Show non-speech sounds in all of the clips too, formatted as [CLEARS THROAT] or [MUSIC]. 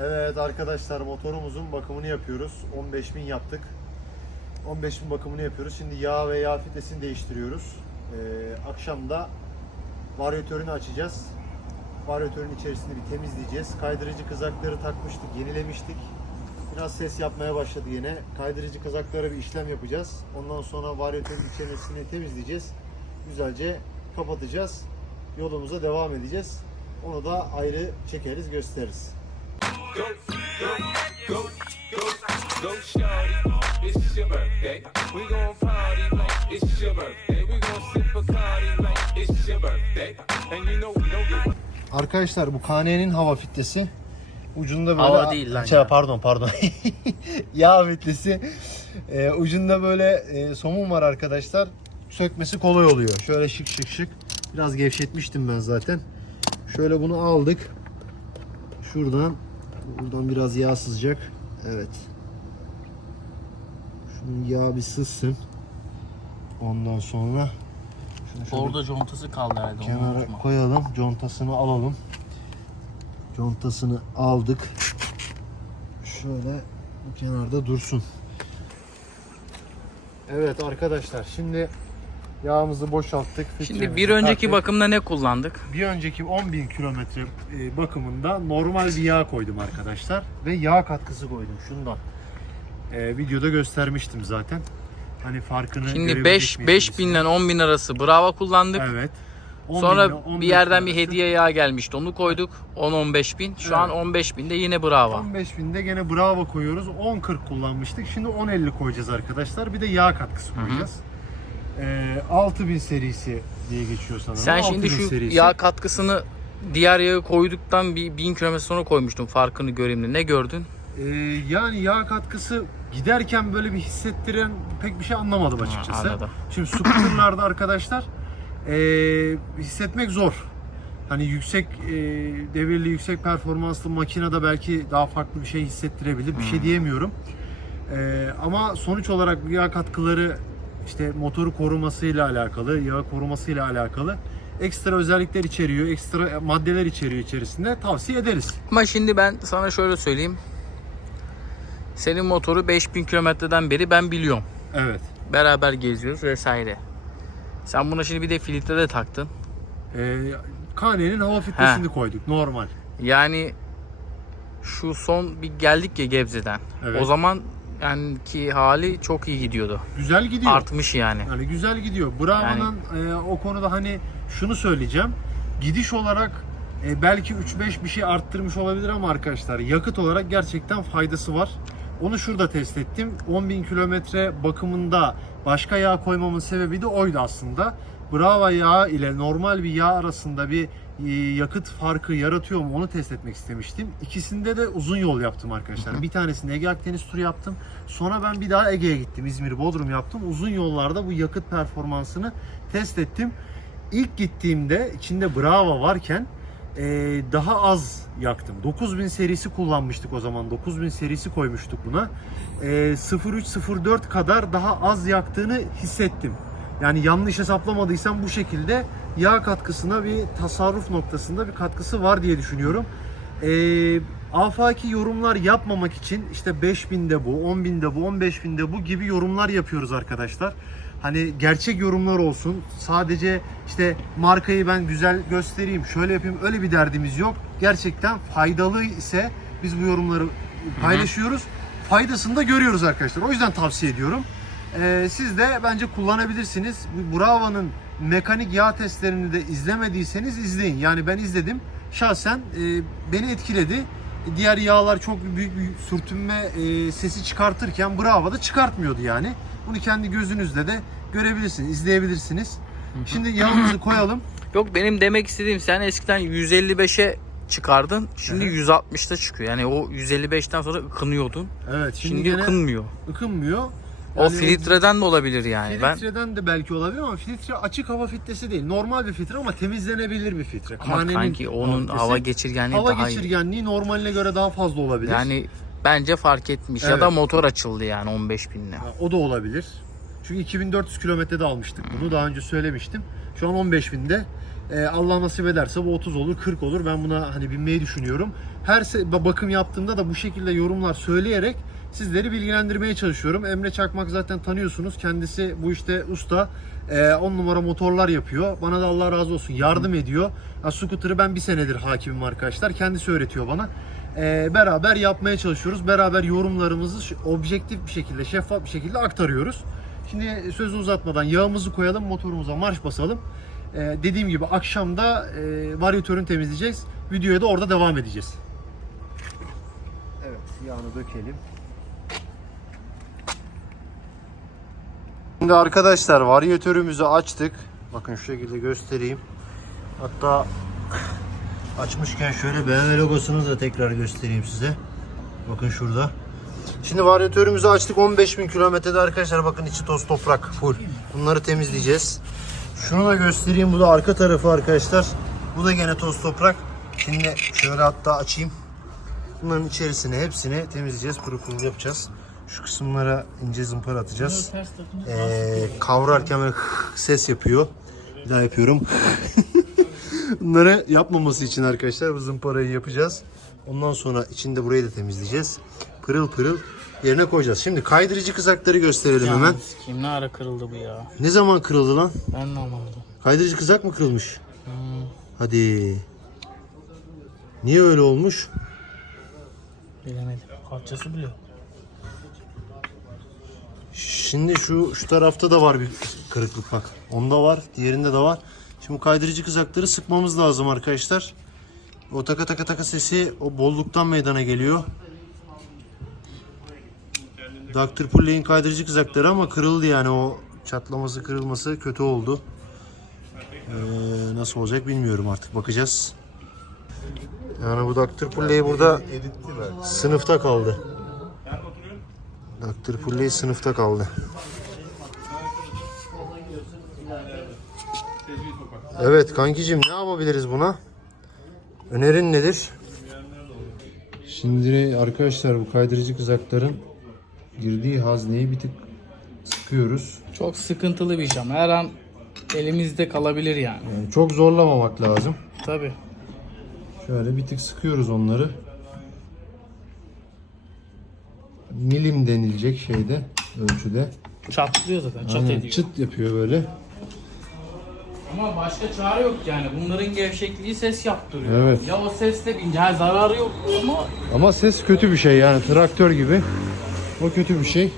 Evet arkadaşlar motorumuzun bakımını yapıyoruz. 15.000 yaptık. 15.000 bakımını yapıyoruz. Şimdi yağ ve yağ filtresini değiştiriyoruz. Ee, akşam da varyatörünü açacağız. Varyatörün içerisini bir temizleyeceğiz. Kaydırıcı kızakları takmıştık, yenilemiştik. Biraz ses yapmaya başladı yine. Kaydırıcı kızaklara bir işlem yapacağız. Ondan sonra varyatörün içerisini temizleyeceğiz. Güzelce kapatacağız. Yolumuza devam edeceğiz. Onu da ayrı çekeriz, gösteririz. Go, go, go, go, go, shorty. It's your birthday. We gon' party like it's your birthday. We gon' sip Bacardi like it's your birthday. And you know we don't give Arkadaşlar bu KN'nin hava filtresi. Ucunda böyle Hava değil lan Şey, ya. pardon pardon. [LAUGHS] Yağ filtresi. Ee, ucunda böyle e, somun var arkadaşlar. Sökmesi kolay oluyor. Şöyle şık şık şık. Biraz gevşetmiştim ben zaten. Şöyle bunu aldık. Şuradan buradan biraz yağ sızacak. Evet. Şunun yağ bir sızsın. Ondan sonra Orada contası kaldı herhalde. kenara unutma. koyalım. Contasını alalım. Contasını aldık. Şöyle bu kenarda dursun. Evet arkadaşlar şimdi yağımızı boşalttık. Şimdi bir önceki taktık. bakımda ne kullandık? bir önceki 10.000 kilometre e, bakımında normal bir yağ koydum arkadaşlar ve yağ katkısı koydum şundan. E, videoda göstermiştim zaten. Hani farkını Şimdi görebilecek 5 miyiz 5 bilmiyorum. binden 10 bin arası Bravo kullandık. Evet. 10.000 Sonra 15 bir yerden bir hediye yağ gelmişti. Onu koyduk. 10-15 bin. Şu Evet. an 15 binde yine Bravo. 15 binde gene Bravo koyuyoruz. 10.40 kullanmıştık. Şimdi 10.50 koyacağız arkadaşlar. Bir de yağ katkısı koyacağız. Ee, 6000 serisi diye geçiyor sanırım. Sen şimdi 6000 şu serisi. yağ katkısını diğer yağı koyduktan bir 1000 kilometre sonra koymuştun farkını göreyim diye. Ne gördün? Ee, yani yağ katkısı giderken böyle bir hissettiren pek bir şey anlamadım açıkçası. Ha, anladım. Şimdi scooterlarda arkadaşlar ee, hissetmek zor. Hani yüksek ee, devirli, yüksek performanslı makinede belki daha farklı bir şey hissettirebilir. Bir şey diyemiyorum. Ee, ama sonuç olarak yağ katkıları işte motoru korumasıyla alakalı, yağ korumasıyla alakalı ekstra özellikler içeriyor, ekstra maddeler içeriyor içerisinde tavsiye ederiz. Ama şimdi ben sana şöyle söyleyeyim. Senin motoru 5000 kilometreden beri ben biliyorum. Evet. Beraber geziyoruz vesaire. Sen buna şimdi bir de filtre de taktın. Ee, Kane'nin hava filtresini koyduk normal. Yani şu son bir geldik ya Gebze'den. Evet. O zaman yani ki hali çok iyi gidiyordu. Güzel gidiyor. Artmış yani. Yani güzel gidiyor. Bravo'nun e, o konuda hani şunu söyleyeceğim. Gidiş olarak e, belki 3-5 bir şey arttırmış olabilir ama arkadaşlar yakıt olarak gerçekten faydası var. Onu şurada test ettim. 10.000 kilometre bakımında başka yağ koymamın sebebi de oydu aslında. Bravo yağı ile normal bir yağ arasında bir yakıt farkı yaratıyor mu onu test etmek istemiştim. İkisinde de uzun yol yaptım arkadaşlar. Bir tanesinde Ege Akdeniz turu yaptım. Sonra ben bir daha Ege'ye gittim. İzmir, Bodrum yaptım. Uzun yollarda bu yakıt performansını test ettim. İlk gittiğimde içinde Brava varken e, daha az yaktım. 9000 serisi kullanmıştık o zaman. 9000 serisi koymuştuk buna. E, 0304 kadar daha az yaktığını hissettim. Yani yanlış hesaplamadıysam bu şekilde yağ katkısına bir tasarruf noktasında bir katkısı var diye düşünüyorum. E, afaki yorumlar yapmamak için işte 5000'de bu, 10.000'de bu, 15.000'de bu gibi yorumlar yapıyoruz arkadaşlar. Hani gerçek yorumlar olsun. Sadece işte markayı ben güzel göstereyim, şöyle yapayım öyle bir derdimiz yok. Gerçekten faydalı ise biz bu yorumları paylaşıyoruz. Faydasını da görüyoruz arkadaşlar. O yüzden tavsiye ediyorum. Ee, siz de bence kullanabilirsiniz. Bu Bravo'nun mekanik yağ testlerini de izlemediyseniz izleyin. Yani ben izledim. Şahsen e, beni etkiledi. Diğer yağlar çok büyük bir sürtünme e, sesi çıkartırken Bravo da çıkartmıyordu yani. Bunu kendi gözünüzle de görebilirsiniz, izleyebilirsiniz. Şimdi yağımızı koyalım. [CLEARS THROAT] Yok benim demek istediğim sen eskiden 155'e çıkardın. Şimdi hı. 160'ta çıkıyor. Yani o 155'ten sonra ıkınıyordun. Evet, şimdi, Şimdi, ıkınmıyor. Ikınmıyor. O Yani filtreden de olabilir yani. Ben Filtreden de belki olabilir ama filtre açık hava filtresi değil. Normal bir filtre ama temizlenebilir bir filtre. ama Kane'nin kanki onun filtresi, hava geçirgenliği hava daha iyi. geçirgenliği normaline göre daha fazla olabilir. Yani bence fark etmiş. Ya Evet. da motor açıldı yani 15 binle. O da olabilir. Çünkü 2400 kilometrede almıştık bunu. Daha önce söylemiştim. Şu an 15 binde. E, Allah nasip ederse bu 30 olur, 40 olur. Ben buna hani binmeyi düşünüyorum. Her bakım yaptığımda da bu şekilde yorumlar söyleyerek sizleri bilgilendirmeye çalışıyorum. Emre Çakmak zaten tanıyorsunuz. Kendisi bu işte usta. 10 numara motorlar yapıyor. Bana da Allah razı olsun yardım ediyor. Ha, scooter'ı ben bir senedir hakimim arkadaşlar. Kendisi öğretiyor bana. Ee, beraber yapmaya çalışıyoruz. Beraber yorumlarımızı objektif bir şekilde, şeffaf bir şekilde aktarıyoruz. Şimdi sözü uzatmadan yağımızı koyalım, motorumuza marş basalım. Ee, dediğim gibi akşamda e, varyatörünü temizleyeceğiz. Videoya da orada devam edeceğiz. Evet, yağını dökelim. Şimdi arkadaşlar varyatörümüzü açtık. Bakın şu şekilde göstereyim. Hatta açmışken şöyle BMW logosunu da tekrar göstereyim size. Bakın şurada. Şimdi varyatörümüzü açtık 15.000 kilometrede arkadaşlar bakın içi toz toprak full. Bunları temizleyeceğiz. Şunu da göstereyim bu da arka tarafı arkadaşlar. Bu da gene toz toprak. Şimdi şöyle hatta açayım. Bunların içerisine hepsini temizleyeceğiz. Pırıl pırıl yapacağız. Şu kısımlara ince zımpara atacağız. Ee, kavrarken böyle [LAUGHS] ses yapıyor. Bir daha yapıyorum. [LAUGHS] Bunları yapmaması için arkadaşlar bu zımparayı yapacağız. Ondan sonra içinde burayı da temizleyeceğiz. Pırıl pırıl yerine koyacağız. Şimdi kaydırıcı kızakları gösterelim hemen. Kim ne ara kırıldı bu ya? Ne zaman kırıldı lan? Ben de anlamadım. Kaydırıcı kızak mı kırılmış? Hmm. Hadi. Niye öyle olmuş? Bilemedim. Parçası bile yok. Şimdi şu şu tarafta da var bir kırıklık bak. Onda var, diğerinde de var. Şimdi kaydırıcı kızakları sıkmamız lazım arkadaşlar. O taka taka taka sesi o bolluktan meydana geliyor. Dr. Pulley'in kaydırıcı kızakları ama kırıldı yani o çatlaması kırılması kötü oldu. Ee, nasıl olacak bilmiyorum artık bakacağız. Yani bu Dr. Pulley burada sınıfta kaldı. Dr. Pulley sınıfta kaldı. Evet kankicim ne yapabiliriz buna? Önerin nedir? Şimdi arkadaşlar bu kaydırıcı kızakların girdiği hazneyi bir tık sıkıyoruz. Çok sıkıntılı bir iş ama her an elimizde kalabilir yani. Yani çok zorlamamak lazım. Tabi. Şöyle bir tık sıkıyoruz onları. Milim denilecek şeyde, ölçüde. Çatlıyor zaten. Çat Aynen, ediyor. çıt yapıyor böyle. Ama başka çare yok yani. Bunların gevşekliği ses yaptırıyor. Evet. Ya o sesle bince ha, zararı yok ama Ama ses kötü bir şey yani traktör gibi. O kötü bir şey.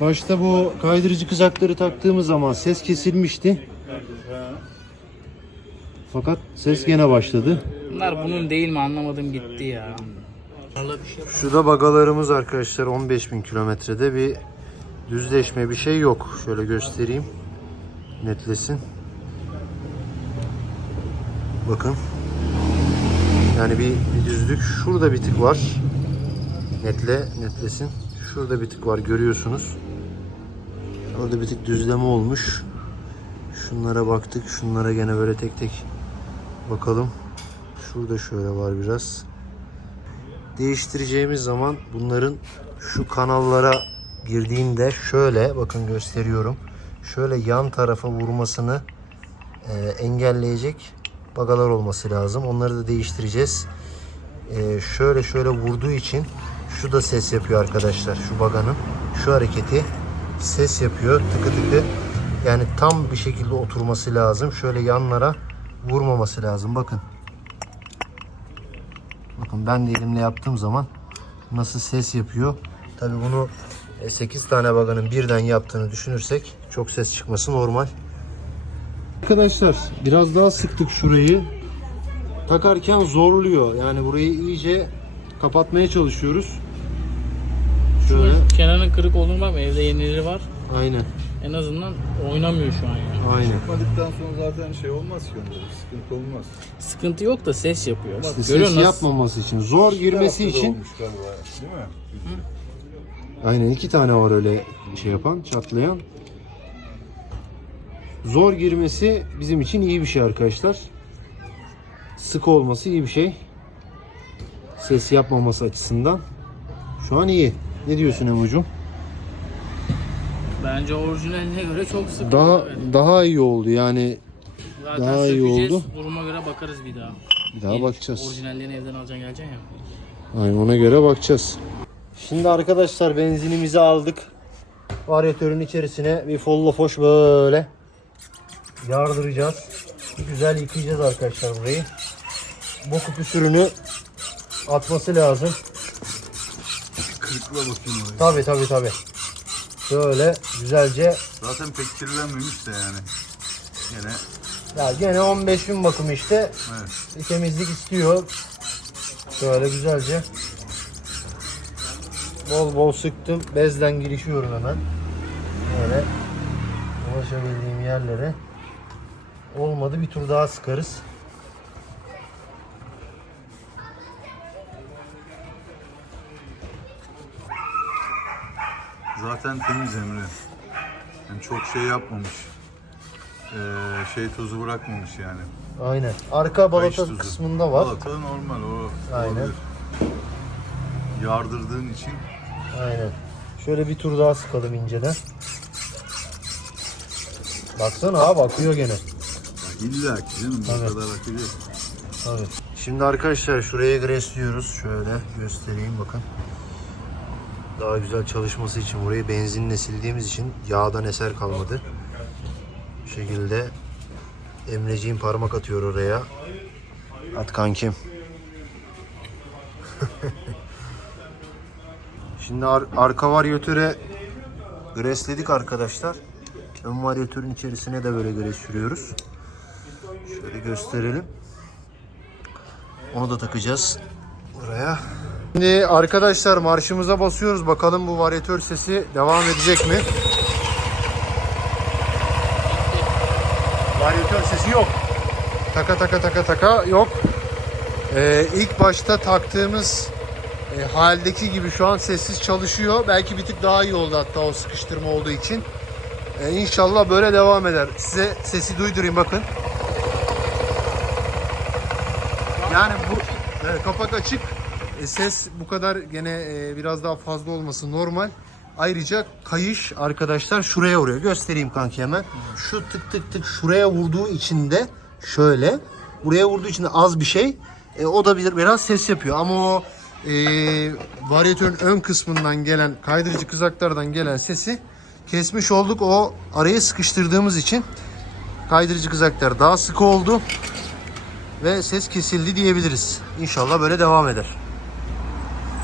Başta bu kaydırıcı kızakları taktığımız zaman ses kesilmişti. Fakat ses gene başladı. bunlar bunun değil mi anlamadım gitti ya. Şurada bagalarımız arkadaşlar 15.000 kilometrede bir düzleşme bir şey yok. Şöyle göstereyim. Netlesin. Bakın. Yani bir, bir düzlük. Şurada bir tık var. Netle, netlesin. Şurada bir tık var görüyorsunuz. Orada bir tık düzleme olmuş. Şunlara baktık. Şunlara gene böyle tek tek bakalım. Şurada şöyle var biraz değiştireceğimiz zaman bunların şu kanallara girdiğinde şöyle bakın gösteriyorum. Şöyle yan tarafa vurmasını e, engelleyecek bagalar olması lazım. Onları da değiştireceğiz. E, şöyle şöyle vurduğu için şu da ses yapıyor arkadaşlar. Şu baganın şu hareketi ses yapıyor tıkı tıkı. Yani tam bir şekilde oturması lazım. Şöyle yanlara vurmaması lazım. Bakın. Bakın ben de elimle yaptığım zaman nasıl ses yapıyor. Tabii bunu 8 tane baganın birden yaptığını düşünürsek çok ses çıkması normal. Arkadaşlar biraz daha sıktık şurayı. Takarken zorluyor. Yani burayı iyice kapatmaya çalışıyoruz. Şöyle. Kenarın kırık olur mu? Evde yenileri var. Aynen. En azından oynamıyor şu an yani. Aynen. Yapmadıktan sonra zaten şey olmaz ki onda. Sıkıntı olmaz. Sıkıntı yok da ses yapıyor. Bak, Ses görüyor musun? yapmaması için, zor girmesi Tarafta da için olmuş galiba, değil mi? Aynen iki tane var öyle şey yapan, çatlayan. Zor girmesi bizim için iyi bir şey arkadaşlar. Sık olması iyi bir şey. Ses yapmaması açısından. Şu an iyi. Ne diyorsun Emucuğum? Bence orijinaline göre çok sık. Daha Evet. daha iyi oldu yani Zaten Daha iyi oldu. Duruma göre bakarız bir daha. Bir daha bakacağız. Orijinallerini evden alacaksın geleceksin ya. Aynen ona göre bakacağız. Şimdi arkadaşlar benzinimizi aldık. Varyatörün içerisine bir folla foş böyle yardıracağız. Bir güzel yıkayacağız arkadaşlar burayı. Boku püsürünü atması lazım. Kırıkla bakayım. Tabi tabi tabi. Şöyle güzelce Zaten pek kirlenmemiş de yani. Yine ya gene 15 bin bakım işte. evet. Bir temizlik istiyor. Şöyle güzelce bol bol sıktım. Bezden girişiyorum hemen. Böyle ulaşabildiğim yerlere. Olmadı bir tur daha sıkarız. Zaten temiz Emre. Yani çok şey yapmamış. Ee, şey tozu bırakmamış yani. Aynen. Arka Kayış balata tuzu. kısmında var. Balata normal o. Aynen. olabilir. Yardırdığın için Aynen. Şöyle bir tur daha sıkalım inceden. Baksana abi akıyor gene. ya illa ki canım bu kadar akıllı. Tabii. Şimdi arkadaşlar şuraya gresliyoruz. Şöyle göstereyim bakın. Daha güzel çalışması için burayı benzinle sildiğimiz için yağdan eser kalmadı. Bu şekilde Emreciğim parmak atıyor oraya. At kankim. [LAUGHS] Şimdi ar- arka varyatöre gresledik arkadaşlar. Ön varyatörün içerisine de böyle gres sürüyoruz. Şöyle gösterelim. Onu da takacağız buraya. Şimdi arkadaşlar marşımıza basıyoruz. Bakalım bu varyatör sesi devam edecek mi? Varyatör sesi yok. Taka taka taka taka yok. Ee, ilk başta taktığımız e, haldeki gibi şu an sessiz çalışıyor. Belki bir tık daha iyi oldu hatta o sıkıştırma olduğu için. Ee, inşallah böyle devam eder. Size sesi duydurayım bakın. Yani bu evet, kapak açık. E, ses bu kadar gene e, biraz daha fazla olması normal. Ayrıca kayış arkadaşlar şuraya vuruyor. Göstereyim kanki hemen. Şu tık tık tık şuraya vurduğu için de şöyle. Buraya vurduğu için de az bir şey. E, o da bir, biraz ses yapıyor. Ama o e, varyatörün ön kısmından gelen kaydırıcı kızaklardan gelen sesi kesmiş olduk. O araya sıkıştırdığımız için kaydırıcı kızaklar daha sık oldu ve ses kesildi diyebiliriz. İnşallah böyle devam eder.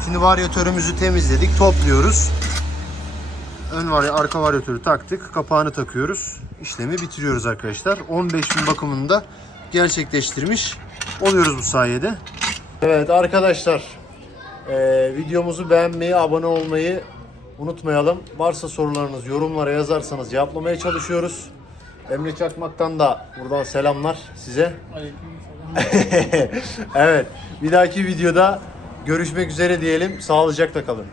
Şimdi varyatörümüzü temizledik, topluyoruz. Ön var arka varyatörü taktık, kapağını takıyoruz. İşlemi bitiriyoruz arkadaşlar. 15 bin bakımını da gerçekleştirmiş oluyoruz bu sayede. Evet arkadaşlar, eee, videomuzu beğenmeyi, abone olmayı unutmayalım. Varsa sorularınız yorumlara yazarsanız cevaplamaya çalışıyoruz. Emre Çakmak'tan da buradan selamlar size. [LAUGHS] evet. Bir dahaki videoda görüşmek üzere diyelim. Sağlıcakla kalın.